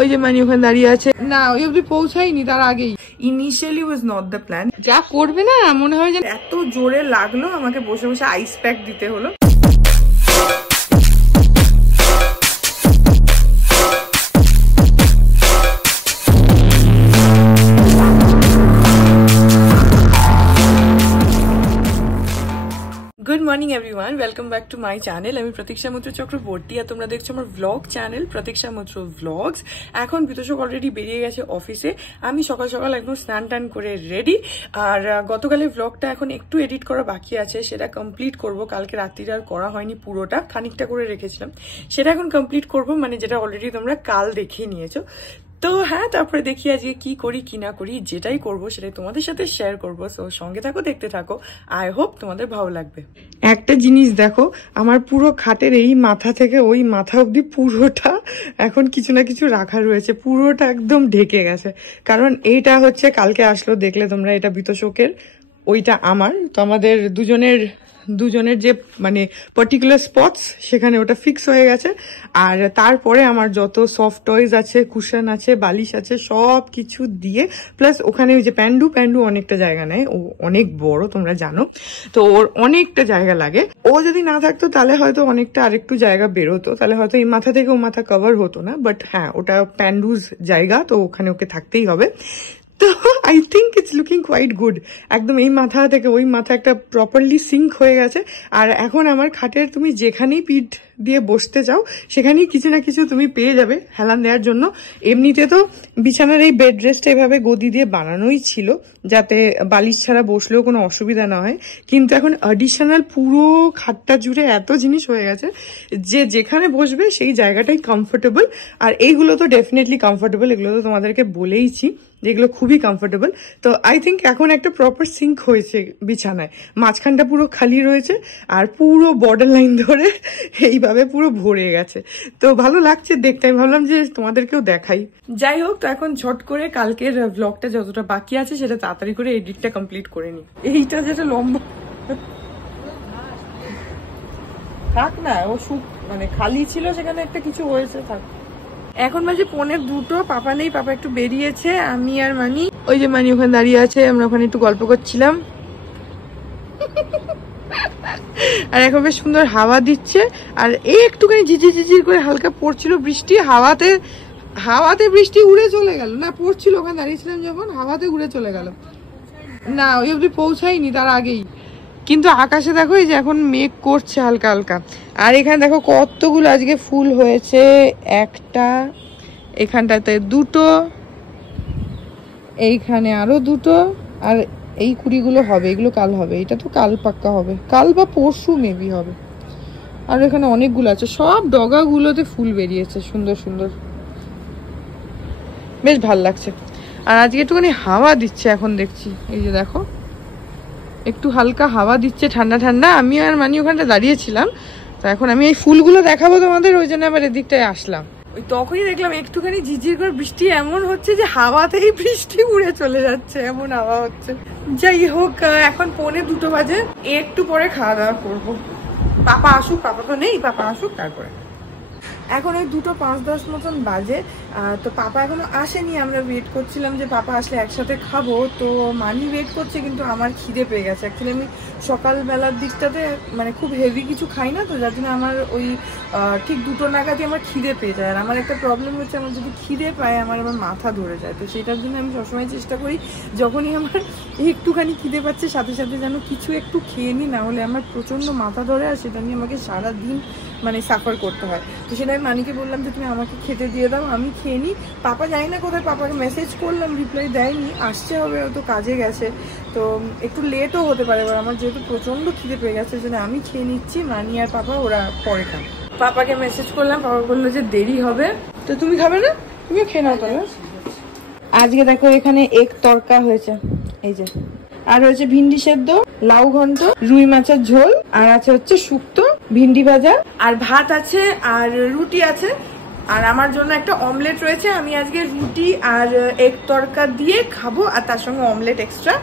ওই যে মানি ওখানে দাঁড়িয়ে আছে না, ওই অব্দি পৌঁছায়নি তার আগেই। Initially was not the plan. যা করবে না মনে হয় যে এত জোরে লাগলো, আমাকে বসে বসে আইস প্যাক দিতে হলো। Good morning everyone, welcome back to my channel. আমি প্রতীক্ষা মৈত্র চক্রবর্তী আর তোমরা দেখছো আমার ভ্লগ চ্যানেল প্রতীক্ষা মৈত্র ভ্লগস। এখন বিতোষক অলরেডি বেরিয়ে গেছে অফিসে। আমি সকাল সকাল একদম স্নান টান করে রেডি। আর গতকালের ভ্লগটা এখন একটু এডিট করা বাকি আছে, সেটা কমপ্লিট করব। কালকে রাত্রিটা আর করা হয়নি, পুরোটা খানিকটা করে রেখেছিলাম, সেটা এখন কমপ্লিট করব, মানে যেটা অলরেডি তোমরা কাল দেখিয়ে নিয়েছো। তো হ্যাঁ, তারপরে দেখি আজকে কি করি কি না করি, যেটাই করব সেটাই তোমাদের সাথে শেয়ার করবো। সো সঙ্গে থাকো, দেখতে থাকো, আই হোপ তোমাদের ভালো লাগবে। একটা জিনিস দেখো, আমার পুরো খাটের এই মাথা থেকে ওই মাথা অব্দি পুরোটা এখন কিছু না কিছু রাখা রয়েছে, পুরোটা একদম ঢেকে গেছে। কারণ এইটা হচ্ছে কালকে আসলো, দেখলে তোমরা, এটা বিতোষকের, ওইটা আমার। তো আমাদের দুজনের যে মানে পার্টিকুলার স্পটস, সেখানে ওটা ফিক্স হয়ে গেছে। আর তারপরে আমার যত সফট টয়েস আছে, কুশন আছে, বালিশ আছে, সব কিছু দিয়ে, প্লাস ওখানে ওই যে প্যান্ডু অনেকটা জায়গা নেয়, ও অনেক বড় তোমরা জানো, তো ওর অনেকটা জায়গা লাগে। ও যদি না থাকতো তাহলে হয়তো অনেকটা আরেকটু জায়গা বেরোতো, তাহলে হয়তো এই মাথা থেকে ও মাথা কভার হতো না। বাট হ্যাঁ, ওটা প্যান্ডুজ জায়গা, তো ওখানে ওকে থাকতেই হবে। তো I think it's looking quite good. একদম এই মাথা থেকে ওই মাথা একটা প্রপারলি সিঙ্ক হয়ে গেছে। আর এখন আমার খাটের তুমি যেখানেই পিঠ দিয়ে বসতে চাও, সেখানেই কিছু না কিছু তুমি পেয়ে যাবে হেলান দেওয়ার জন্য। এমনিতে তো বিছানার এই বেড রেস্টটা এভাবে গদি দিয়ে বানানোই ছিল, যাতে বালিশ ছাড়া বসলেও কোনো অসুবিধা না হয়। কিন্তু এখন অ্যাডিশনাল পুরো খাটটা জুড়ে এত জিনিস হয়ে গেছে যে যেখানে বসবে সেই জায়গাটাই কমফোর্টেবল। আর এইগুলো তো ডেফিনেটলি কমফোর্টেবল, এগুলো তো তোমাদেরকে বলেইছি যেগুলো খুবই কমফোর্টেবল। তো আই থিঙ্ক এখন একটা প্রপার সিঙ্ক হয়েছে বিছানায়, মাঝখানটা পুরো খালি রয়েছে আর পুরো বর্ডার লাইন ধরে এইভাবে পুরো ভরে গেছে। তো ভালো লাগছে দেখতে, আমি ভাবলাম যে তোমাদেরকেও দেখাই। যাই হোক, তো এখন ঝট করে কালকের ব্লগটা যতটা বাকি আছে সেটা তাড়াতাড়ি করে এডিটটা কমপ্লিট করে নি। এইটা যেটা লম্বা থাক না, ও মানে খালি ছিল, সেখানে একটা কিছু হয়েছে, থাক। এখন বাজে 1:45, পাপা নেই, পাপা একটু বেরিয়েছে, আমি আর মানি, ওই যে মানি ওখানে দাঁড়িয়ে আছে, আমরা ওখানে একটু গল্প করছিলাম। আর এখন বেশ সুন্দর হাওয়া দিচ্ছে, আর একটুখানি ঝিঝির করে হালকা পড়ছিল বৃষ্টি। হাওয়াতে বৃষ্টি উড়ে চলে গেল, না পড়ছিল, ওখানে দাঁড়িয়েছিলাম যখন, হাওয়াতে উড়ে চলে গেল, না ওই অব্দি পৌঁছায়নি তার আগেই। কিন্তু আকাশে দেখো এই যে এখন মেঘ করছে হালকা হালকা। আর এখানে দেখো কতগুলো আজকে ফুল হয়েছে, একটা, এখানটাতে দুটো, এইখানে আরো দুটো, আর এই কুড়িগুলো হবে, এগুলো কাল হবে, এটা তো কাল পাক্কা হবে, কাল বা পরশু মেবি হবে। আর এখানে অনেকগুলো আছে, সব ডগাগুলোতে ফুল বেরিয়েছে সুন্দর সুন্দর, বেশ ভাল লাগছে। আর আজকে একটুখানি হাওয়া দিচ্ছে, এখন দেখছি, এই যে দেখো একটু হালকা হাওয়া দিচ্ছে, ঠান্ডা ঠান্ডা। আমি আর মানি ওখানটা দাঁড়িয়েছিলাম, তো এখন আমি এই ফুলগুলো দেখাবো তোমাদের, ওই জন্য আবার এদিকটায় আসলাম। ওই তখনই দেখলাম একটুখানি ঝিঝির করে বৃষ্টি এমন হচ্ছে যে হাওয়াতেই বৃষ্টি উড়ে চলে যাচ্ছে, এমন হাওয়া হচ্ছে। যাই হোক, এখন 1:45 বাজে, একটু পরে খাওয়া দাওয়া করবো। পাপা আসুক, পাপা তো নেই, পাপা আসুক তারপরে। এখন ওই 2:05-10 মতন বাজে, তো পাপা এখনো আসেনি। আমরা ওয়েট করছিলাম যে পাপা আসলে একসাথে খাবো, তো মানি ওয়েট করছে, কিন্তু আমার খিদে পেয়ে গেছে। অ্যাকচুয়ালি আমি সকালবেলার দিকটাতে মানে খুব হেভি কিছু খাই না, তো যার জন্য আমার ওই ঠিক 2টো নাগাদই আমার খিদে পেয়ে যায়। আর আমার একটা প্রবলেম হচ্ছে, আমার যদি খিদে পায় আমার মাথা ধরে যায়, তো সেটার জন্য আমি সবসময় চেষ্টা করি যখনই আমার একটুখানি খিদে পাচ্ছে সাথে সাথে যেন কিছু একটু খেয়ে নিই, না হলে আমার প্রচণ্ড মাথা ধরে, আর সেটা নিয়ে আমাকে সারাদিন মানে সাফার করতে হয়। তো সেটা আমি মানিকে বললাম যে তুমি আমাকে খেতে দিয়ে দাও, আমি খেয়ে নিই। পাপা জানি না কোথায়, পাপাকে মেসেজ করলাম, রিপ্লাই দেয়নি, আসছে হবে, হয়তো কাজে গেছে, তো একটু লেটও হতে পারে। এবার আমার যেহেতু প্রচণ্ড খিদে পেয়ে গেছে, জন্য আমি খেয়ে নিচ্ছি, মানি আর পাপা ওরা পরে খান। পাপাকে মেসেজ করলাম, পাপা বললো যে দেরি হবে, তো তুমি খাবে না, তুমিও খেয়ে নাও তাহলে। আজকে দেখো এখানে এগ তরকা হয়েছে, এই যে, আর হয়েছে ভিন্ডি সেদ্ধ, লাউ ঘন্ট, রুই মাছের ঝোল, আর আছে হচ্ছে শুক্তো, ভিন্ডি ভাজা, আর ভাত আছে, আর রুটি আছে, আর আমার জন্য একটা অমলেট রয়েছে। আমি আজকে রুটি আর এগ তরকা দিয়ে খাবো, আর তার সঙ্গে অমলেট এক্সট্রা।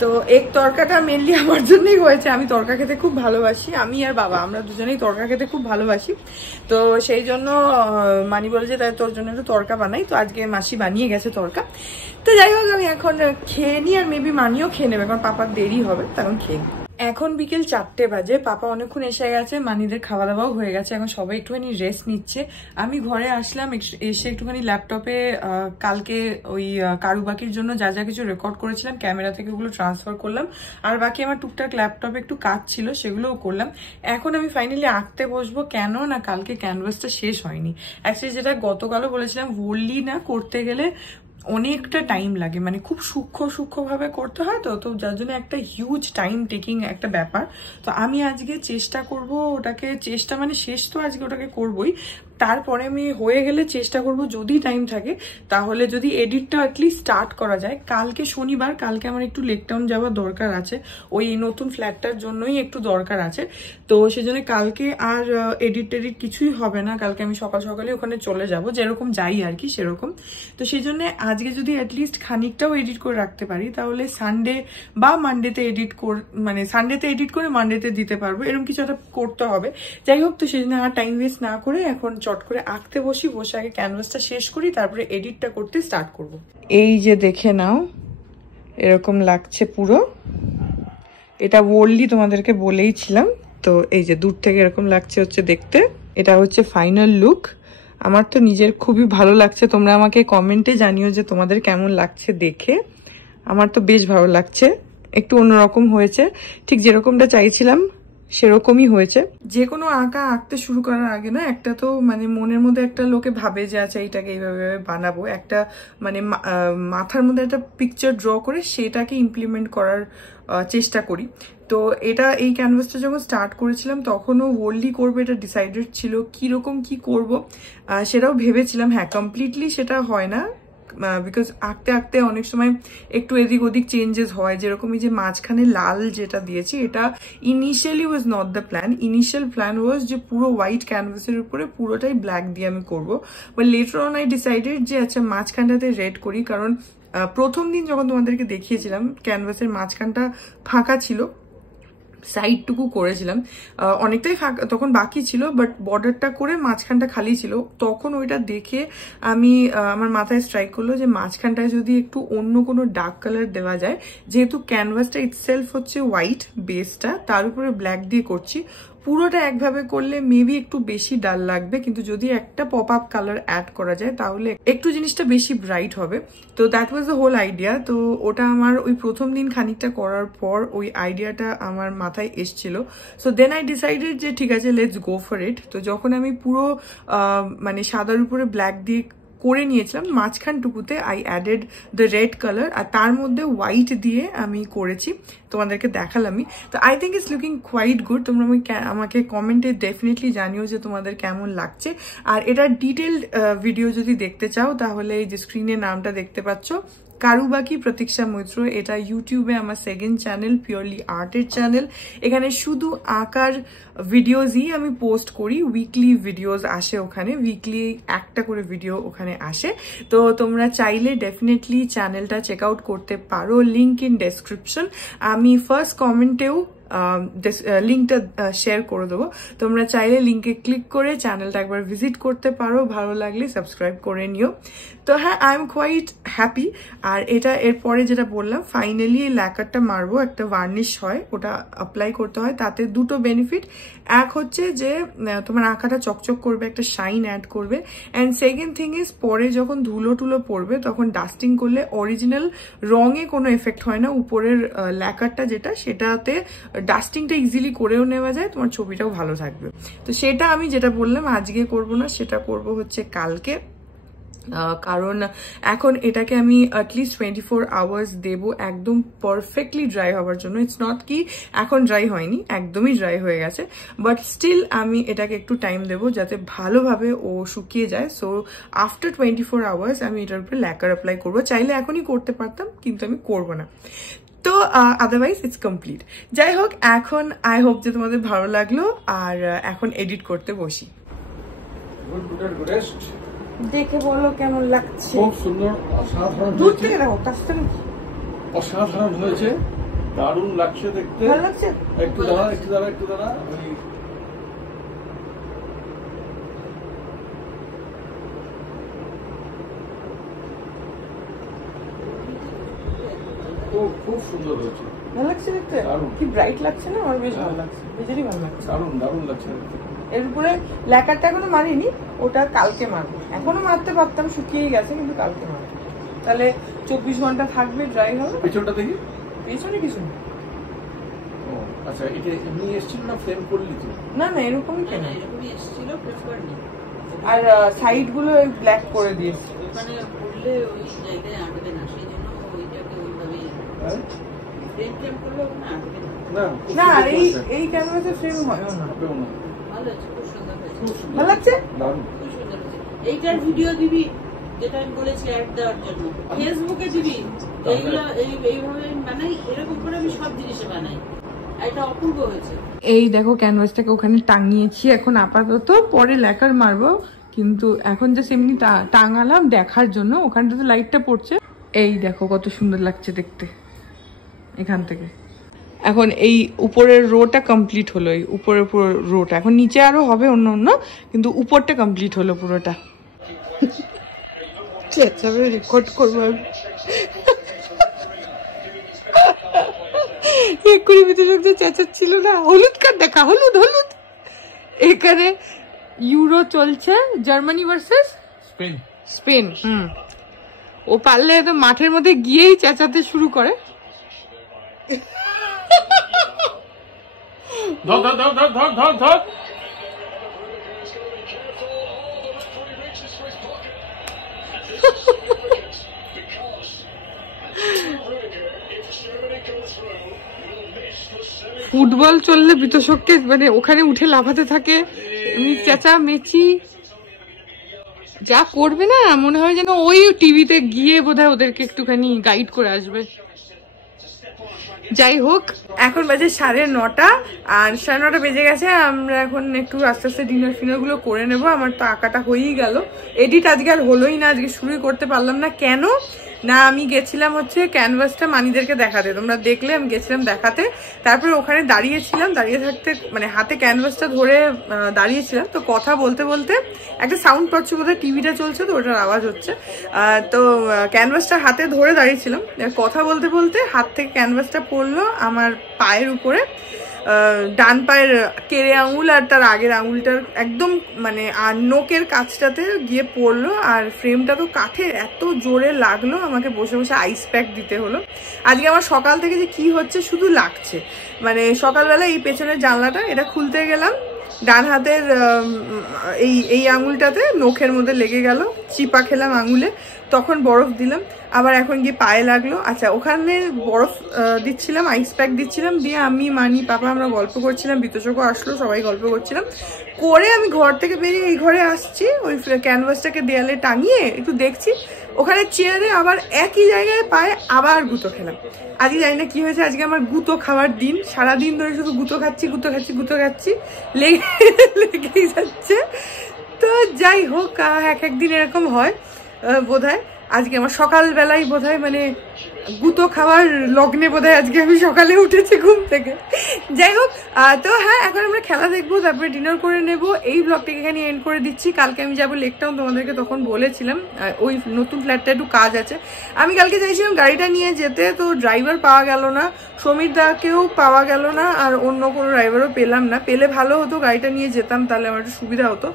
তো এক তরকাটা মেনলি আমার জন্যই হয়েছে। আমি তরকা খেতে খুব ভালোবাসি, আমি আর বাবা আমরা দুজনেই তরকা খেতে খুব ভালোবাসি। তো সেই জন্য মানি বলে যে তাই তোর জন্য একটু তরকা বানাই। তো আজকে মাসি বানিয়ে গেছে তরকা। তো যাই হোক আমি এখন খেয়ে নিই, আর মেবি মানিও খেয়ে নেবে কারণ পাপার দেরি হবে, তখন খেয়ে নিই। এখন বিকেল 4টে বাজে, পাপা অনেকক্ষণ এসে গেছে, মানিদের খাওয়া দাওয়াও হয়ে গেছে, এখন সবাই একটুখানি রেস্ট নিচ্ছে। আমি ঘরে আসলাম, এসে একটুখানি ল্যাপটপে কালকে ওই কারুবাকির জন্য যা যা কিছু রেকর্ড করেছিলাম ক্যামেরা থেকে ওগুলো ট্রান্সফার করলাম, আর বাকি আমার টুকটাক ল্যাপটপে একটু কাজ ছিল সেগুলোও করলাম। এখন আমি ফাইনালি আঁকতে বসবো, কেন না কালকে ক্যানভাসটা শেষ হয়নি। অ্যাকচুয়ালি যেটা গতকালও বলেছিলাম, বললি না করতে গেলে অনেকটা টাইম লাগে, মানে খুব সূক্ষ্মভাবে করতে হয়, তো যার জন্য একটা হিউজ টাইম টেকিং একটা ব্যাপার। তো আমি আজকে চেষ্টা করব ওটাকে, চেষ্টা মানে শেষ তো আজকে ওটাকে করবই, তারপরে আমি হয়ে গেলে চেষ্টা করব যদি টাইম থাকে তাহলে যদি এডিটটা অ্যাটলিস্ট স্টার্ট করা যায়। কালকে শনিবার, কালকে আমার একটু লেক টাউন যাওয়ার দরকার আছে, ওই নতুন ফ্ল্যাটটার জন্যই একটু দরকার আছে। তো সেজন্য কালকে আর এডিট কিছুই হবে না, কালকে আমি সকাল সকালে ওখানে চলে যাব, যেরকম যাই আর কি সেরকম। তো সেই জন্য আজকে যদি অ্যাটলিস্ট খানিকটাও এডিট করে রাখতে পারি তাহলে সানডে বা মানডেতে মানে সানডেতে এডিট করে মানডেতে দিতে পারবো, এরকম কিছু একটা করতে হবে। যাই হোক, তো সেই জন্য আর টাইম ওয়েস্ট না করে এখন চট করে আঁকতে বসে আগে ক্যানভাসটা শেষ করি, তারপরে এডিটটা করতে স্টার্ট করব। এই যে দেখে নাও এরকম লাগছে পুরো, এটা ওয়ার্ল্ডলি তোমাদেরকে বলেইছিলাম। তো এই যে দূর থেকে এরকম লাগছে হচ্ছে দেখতে, এটা হচ্ছে ফাইনাল লুক। আমার তো নিজের খুবই ভালো লাগছে, তোমরা আমাকে কমেন্টে জানিও যে তোমাদের কেমন লাগছে দেখে। আমার তো বেশ ভালো লাগছে, একটু অন্যরকম হয়েছে, ঠিক যেরকমটা চাইছিলাম সেরকমই হয়েছে। যে কোনো আঁকা আঁকতে শুরু করার আগে না একটা তো মানে মনের মধ্যে একটা লোকে ভাবে যে আচ্ছা এইটাকে এইভাবে বানাবো, একটা মানে মাথার মধ্যে একটা পিকচার ড্র করে সেটাকে ইমপ্লিমেন্ট করার চেষ্টা করি। তো এটা এই ক্যানভাসটা যখন স্টার্ট করেছিলাম তখনও ওয়ার্ল্ডলি করবো এটা ডিসাইডেড ছিল, কিরকম কি করব সেটাও ভেবেছিলাম। হ্যাঁ, কমপ্লিটলি সেটা হয় না, বিকজ আঁকতে আঁকতে অনেক সময় একটু এদিক ওদিক চেঞ্জেস হয়। যেরকম এই যে মাঝখানে লাল যেটা দিয়েছি, এটা initially was not the plan. Initial plan was যে পুরো হোয়াইট ক্যানভাসের উপরে পুরোটাই ব্ল্যাক দিয়ে আমি করবো, but later on I decided যে আচ্ছা মাঝখানটাতে রেড করি, কারণ প্রথম দিন যখন তোমাদেরকে দেখিয়েছিলাম ক্যানভাসের মাঝখানটা ফাঁকা ছিল, সাইডটুকু করেছিলাম, অনেকটাই তখন বাকি ছিল, বাট বর্ডারটা করে মাঝখানটা খালি ছিল। তখন ওইটা দেখে আমি আমার মাথায় স্ট্রাইক করলো যে মাঝখানটায় যদি একটু অন্য কোনো ডার্ক কালার দেওয়া যায়, যেহেতু ক্যানভাসটা ইটসেলফ হচ্ছে হোয়াইট বেসটা, তার উপরে ব্ল্যাক দিয়ে করছি, পুরোটা একভাবে করলে মেবি একটু বেশি ডাল লাগবে, কিন্তু যদি একটা পপ আপ কালার অ্যাড করা যায় তাহলে একটু জিনিসটা বেশি ব্রাইট হবে। তো that was the whole idea. তো ওটা আমার ওই প্রথম দিন খানিকটা করার পর ওই আইডিয়াটা আমার মাথায় এসছিল। সো দেন আই ডিসাইডেড যে ঠিক আছে, লেটস গো ফর ইট। তো যখন আমি পুরো মানে সাদার উপরে ব্ল্যাক দিয়ে করে নিয়েছিলাম, মাঝখানটুকুতে I added the red colour, আর তার মধ্যে হোয়াইট দিয়ে আমি করেছি, তোমাদেরকে দেখালামই। তো I think it's looking quite good. তোমরা আমাকে কমেন্টে ডেফিনেটলি জানিও যে তোমাদের কেমন লাগছে। আর এটার ডিটেলড ভিডিও যদি দেখতে চাও তাহলে এই যে স্ক্রিনে নামটা দেখতে পাচ্ছ, কারুবাকি প্রতীক্ষা মৈত্র, এটা ইউটিউবে আমার সেকেন্ড চ্যানেল, পিওরলি আর্টের চ্যানেল। এখানে শুধু আঁকার ভিডিওজই আমি পোস্ট করি, উইকলি ভিডিওজ আসে ওখানে, উইকলি একটা করে ভিডিও ওখানে আসে। তো তোমরা চাইলে ডেফিনেটলি চ্যানেলটা চেক আউট করতে পারো, লিঙ্ক ইন ডেসক্রিপশন। আমি ফার্স্ট কমেন্টেও লিঙ্কটা শেয়ার করে দেবো, তোমরা চাইলে লিঙ্কে ক্লিক করে চ্যানেলটা একবার ভিজিট করতে পারো, ভালো লাগলে সাবস্ক্রাইব করে নিও। তো হ্যাঁ, আই এম কোয়াইট হ্যাপি। আর এটা এরপরে যেটা বললাম, ফাইনালি এই ল্যাকারটা মারবো, একটা ভার্নিশ হয়, ওটা অ্যাপ্লাই করতে হয়। তাতে দুটো বেনিফিট, এক হচ্ছে যে তোমার আঁকাটা চকচক করবে, একটা শাইন অ্যাড করবে, অ্যান্ড সেকেন্ড থিং ইজ পরে যখন ধুলো টুলো পড়বে তখন ডাস্টিং করলে অরিজিনাল রঙে কোনো এফেক্ট হয় না, উপরের ল্যাকারটা যেটা সেটাতে ডাস্টিংটা ইজিলি করেও নেওয়া যায়, তোমার ছবিটাও ভালো থাকবে। তো সেটা আমি যেটা বললাম আজকে করব না, সেটা করব হচ্ছে কালকে, কারণ এখন এটাকে আমি অ্যাটলিস্ট 24 আওয়ার্স দেবো একদম পারফেক্টলি ড্রাই হওয়ার জন্য। ইটস নট কি এখন ড্রাই হয়নি, একদমই ড্রাই হয়ে গেছে, বাট স্টিল আমি এটাকে একটু টাইম দেবো যাতে ভালোভাবে ও শুকিয়ে যায়। সো আফটার 24 আওয়ার্স আমি এটার উপরে ল্যাকার অ্যাপ্লাই করবো। চাইলে এখনই করতে পারতাম, কিন্তু আমি করবো না। তো আদারওয়াইজ ইটস কমপ্লিট। যাই হোক, এখন আই হোপ যে তোমাদের ভালো লাগলো, আর এখন এডিট করতে বসি। দেখে বলো কেমন লাগছে। খুব সুন্দর, অসাধারণ, দূর থেকে দেখো, কাছ থেকে অসাধারণ হয়েছে। দারুণ লাগছে দেখতে। ভালো লাগছে? একটু দাঁড়া একটু দাঁড়া একটু দাঁড়া। খুব সুন্দর হয়েছে। ভালো লাগছে দেখতে? কি ব্রাইট লাগছে না? আমার বেশ ভালো লাগছে, বেজারই ভালো লাগছে। দারুণ লাগছে। এর উপরে ল্যাকারটা এখনো মারিনি, ওটা কালকে মারবো। এখনো মারতে পারতাম, শুকিয়ে গেছে, কিন্তু কালকে মারবো। তাহলে 24 ঘন্টা থাকবে, ড্রাই হবে। পেছনটা দেখি। পেছনে কিছু না। আচ্ছা, এটা এমনি এসেছিল না ফ্রেম করলি তো? না এরকমই কেন, এরকমই এসেছিল, ফ্রেম করিনি। আর সাইড গুলো ব্ল্যাক করে দিয়েছে, মানে করলে ওই জায়গায় আটবে না, সেই জন্য ওইটাকে ওইভাবে ফ্রেম করলে ওখানে আটবে না। না, আর এই ক্যামেরাতে ফ্রেম হয় না। ভালো আছে, খুব সুন্দর হয়েছে। ভালো লাগছে? খুব সুন্দর হয়েছে। এইটার ভিডিও দিবি, যেটা আমি বলেছি অ্যাড দেওয়ার জন্য, ফেসবুকে দিবি। এইগুলো এইভাবে বানাই, এরকম করে আমি সব জিনিসে বানাই। এই দেখো ক্যানভাসটাকে ওখানে টাঙিয়েছি এখন আপাতত, পরে ল্যাকার মারবো, কিন্তু এখন জাস্ট এমনি টাঙালাম দেখার জন্য। ওখানটাতে লাইটটা পড়ছে, এই দেখো কত সুন্দর লাগছে দেখতে এখান থেকে। এখন এই উপরের রোটা কমপ্লিট হলো, এই উপরের পুরো রোটা। এখন নিচে আরো হবে অন্য অন্য, কিন্তু উপরটা কমপ্লিট হলো পুরোটা। রেকর্ড করবো আমি। এক্ষুনি বিতর্ক চেঁচাচ্ছিল না, হলুদ কার্ড দেখা, হলুদ হলুদ। এখানে ইউরো চলছে, জার্মানি ভার্সেস স্পেন। ও পারলে তো মাঠের মধ্যে গিয়েই চেঁচাতে শুরু করে। ধর ধর ধর ধর ধর ধর ধর। ফুটবল চললে বিতোষককে মানে ওখানে উঠে লাফাতে থাকে, চেঁচা মেচি যা করবে না, মনে হয় যেন ওই টিভিতে গিয়ে বোধহয় ওদেরকে একটুখানি গাইড করে আসবে। যাই হোক, এখন বাজে 9:30, আর 9:30 বেজে গেছে। আমরা এখন একটু আস্তে আস্তে ডিনার ফিনার গুলো করে নেবো। আমার তো আঁকাটা হয়েই গেল, এডিট আজকে আর হলোই না, আজকে শুরুই করতে পারলাম না। কেন না, আমি গেছিলাম হচ্ছে ক্যানভাসটা মানিদেরকে দেখাতে, তোমরা দেখলে আমি গেছিলাম দেখাতে। তারপরে ওখানে দাঁড়িয়েছিলাম, দাঁড়িয়ে থাকতে মানে হাতে ক্যানভাসটা ধরে দাঁড়িয়েছিলাম, তো কথা বলতে বলতে একটা সাউন্ড পাচ্ছি, বোধহয় টিভিটা চলছে তো ওটার আওয়াজ হচ্ছে। তো ক্যানভাসটা হাতে ধরে দাঁড়িয়েছিলাম, কথা বলতে বলতে হাত থেকে ক্যানভাসটা পড়লো আমার পায়ের উপরে, ডান পায়ের কেড়ে আঙুল আর তার আগের আঙুলটার একদম মানে নোকের কাছটাতে গিয়ে পড়লো। আর ফ্রেমটা তো কাঠের, এত জোরে লাগলো, আমাকে বসে বসে আইস প্যাক দিতে হলো। আজকে আমার সকাল থেকে যে কি হচ্ছে শুধু লাগছে, মানে সকালবেলা এই পেছনের জানলাটা এটা খুলতে গেলাম, ডান হাতের এই আঙুলটাতে নখের মধ্যে লেগে গেল, চিপা খেলাম আঙুলে, তখন বরফ দিলাম। আবার এখন গিয়ে পায়ে লাগলো। আচ্ছা, ওখানে বরফ দিচ্ছিলাম, আইস প্যাক দিচ্ছিলাম, দিয়ে আমি মানি পাপা আমরা গল্প করছিলাম, বিতোষকও আসলো, সবাই গল্প করছিলাম করে আমি ঘর থেকে বেরিয়ে এই ঘরে আসছি, ওই ক্যানভাসটাকে দেয়ালে টাঙিয়ে একটু দেখছি, ওখানে চেয়ারে আবার একই জায়গায় পায়ে আবার গুঁতো খেলাম। আজকে জানি না কি হয়েছে, আজকে আমার গুঁতো খাওয়ার দিন, সারাদিন ধরে শুধু গুঁতো খাচ্ছি, লেগেই যাচ্ছে। তো যাই হোক, একদিন এরকম হয় বোধহয়। আজকে আমার সকালবেলায় বোধহয় মানে গুঁতো খাওয়ার লগ্নে বোধহয় আজকে আমি সকালে উঠেছি ঘুম থেকে। যাই হোক, তো হ্যাঁ, এখন আমরা খেলা দেখবো, তারপরে ডিনার করে নেবো। এই ব্লগটাকে এখানে এন্ড করে দিচ্ছি। কালকে আমি যাবো লেক টাউন, তোমাদেরকে তখন বলেছিলাম, ওই নতুন ফ্ল্যাটটা একটু কাজ আছে। আমি কালকে চাইছিলাম গাড়িটা নিয়ে যেতে, তো ড্রাইভার পাওয়া গেল না, সমীর দাকেও পাওয়া গেল না, আর অন্য কোনো ড্রাইভারও পেলাম না। পেলে ভালো হতো, গাড়িটা নিয়ে যেতাম, তাহলে আমার একটু সুবিধা হতো।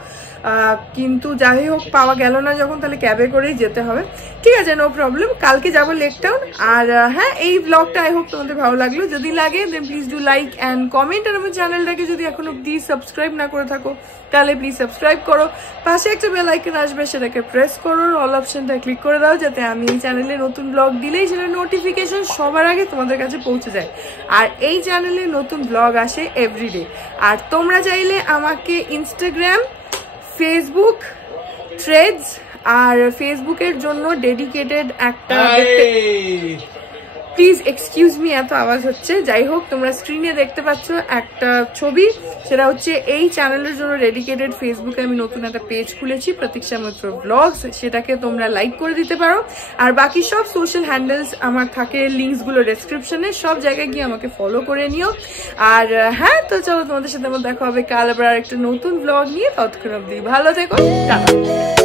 কিন্তু যাই হোক, পাওয়া গেল না যখন, তাহলে ক্যাবে করেই যেতে হবে। ঠিক আছে, নো প্রবলেম, কালকে যাবো লেক টাউন। আর হ্যাঁ, এই ব্লগটা আই হোপ তোমাদের ভালো লাগলো। যদি লাগে then please do like and comment. আর আমার চ্যানেলটাকে যদি এখনো প্লিজ সাবস্ক্রাইব না করে থাকো, তাহলে প্লিজ সাবস্ক্রাইব করো। পাশে একটা বেল আইকন আসবে, সেটাকে প্রেস করো, অল অপশনটা ক্লিক করে দাও, যাতে আমি এই চ্যানেলে নতুন ব্লগ দিলেই সেটা নোটিফিকেশন সবার আগে তোমাদের কাছে পৌঁছে যায়। আর এই চ্যানেলে নতুন ব্লগ আসে এভরিডে। আর তোমরা চাইলে আমাকে ইনস্টাগ্রাম, ফেসবুক, থ্রেডস, আর ফেসবুকের জন্য ডেডিকেটেড একটা প্লিজ এক্সকিউজ মি, এত আওয়াজ হচ্ছে। যাই হোক, তোমরা স্ক্রিনে দেখতে পাচ্ছ একটা ছবি, সেটা হচ্ছে এই চ্যানেলের জন্য ডেডিকেটেড। ফেসবুকে আমি নতুন একটা পেজ খুলেছি, প্রতীক্ষা মৈত্র ব্লগস, সেটাকে তোমরা লাইক করে দিতে পারো। আর বাকি সব সোশ্যাল হ্যান্ডেলস আমার থাকে, লিঙ্কস গুলো ডেসক্রিপশনে, সব জায়গায় গিয়ে আমাকে ফলো করে নিও। আর হ্যাঁ, তো চলো তোমাদের সাথে আমার দেখা হবে কাল আবার একটা নতুন ব্লগ নিয়ে। ততক্ষণ অব্দি ভালো থেকো, টাটা।